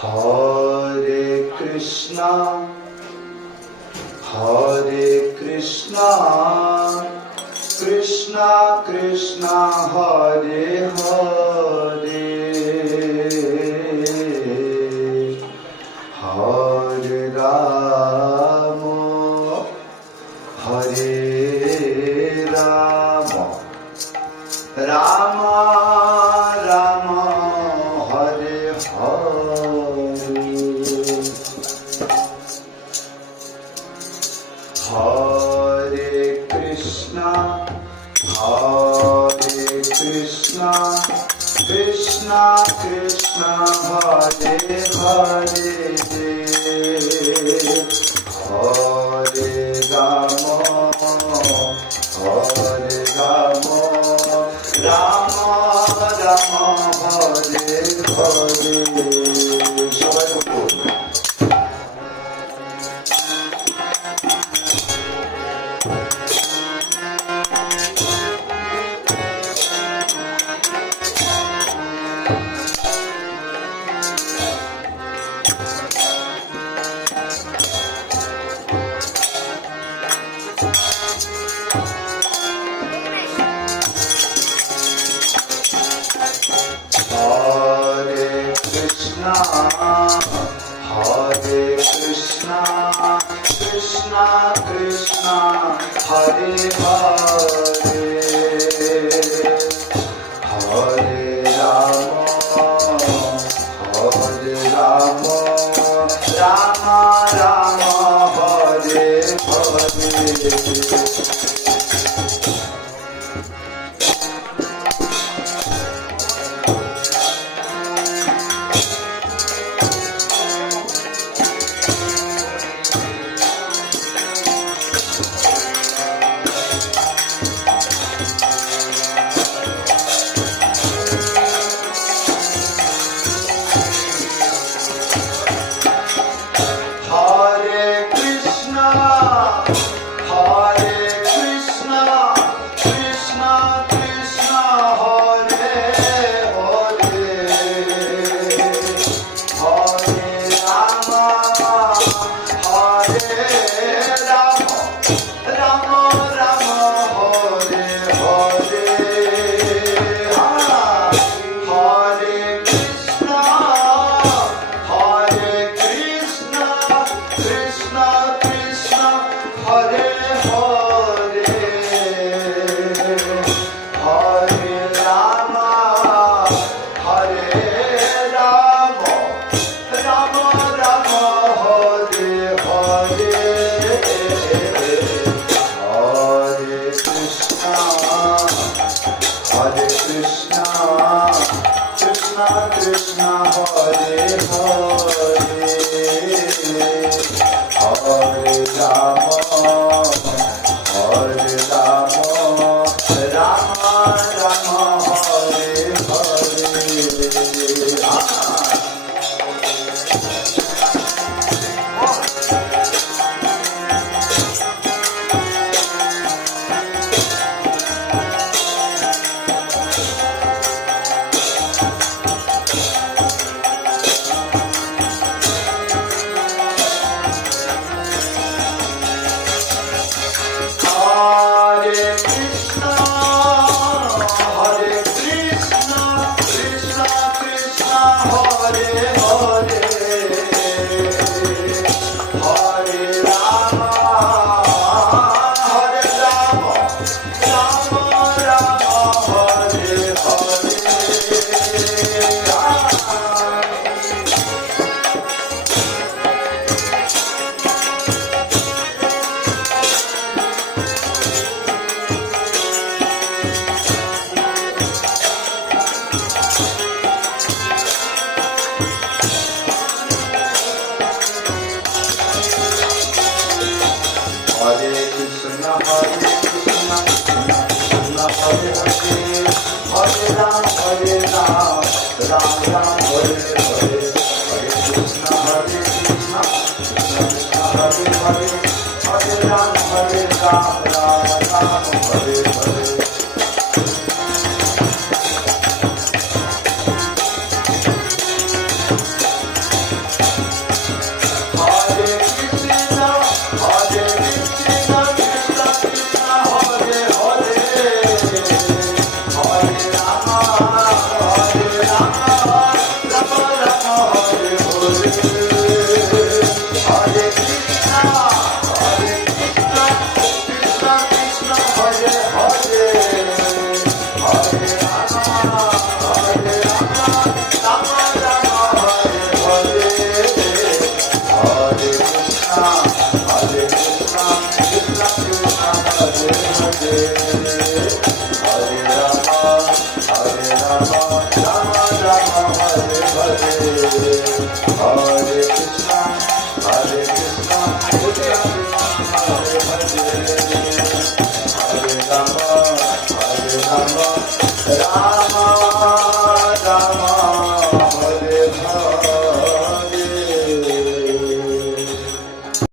Hare Krishna, Hare Krishna, Krishna Krishna, Hare Hare, Hare Rama, Hare Rama, Rama Rama, Hare Hare, Hare Krishna, Hare Krishna, Krishna Krishna, Hare Hare, Hare Rama, Hare Rama, Rama Rama, Hare Hare. সবাই বলুন। Hare Krishna, Hare Krishna, Krishna Krishna, Hare Hare, Hare Rama, Hare Rama, Rama Rama, Hare Hare. Hare Krishna, Hare Krishna, Krishna Krishna, Hare Hare, Hare Rama, Hare Rama, Rama Rama, Hare Hare, Hare Krishna, Hare Krishna, Krishna Krishna, Hare Hare, Hare Rama, Hare Rama, Rama Rama, Hare Hare, Hare Krishna, Hare Krishna, Krishna Krishna, Hare Hare, Hare Rama, Hare Rama, Rama Rama, Hare Hare. Hare Krishna, Hare Krishna, Krishna Krishna, Hare Hare, Hare Rama, Hare Rama, Rama Rama, Hare Hare. Hare Krishna, Hare Krishna, Krishna Krishna, Hare Hare, Hare Ram, Hare Ram, Ram Ram, Hare Hare, Hare Krishna, Hare Krishna, Krishna Krishna, Hare Hare, Hare Ram, Hare Ram, Ram Ram, Hare Hare. Hare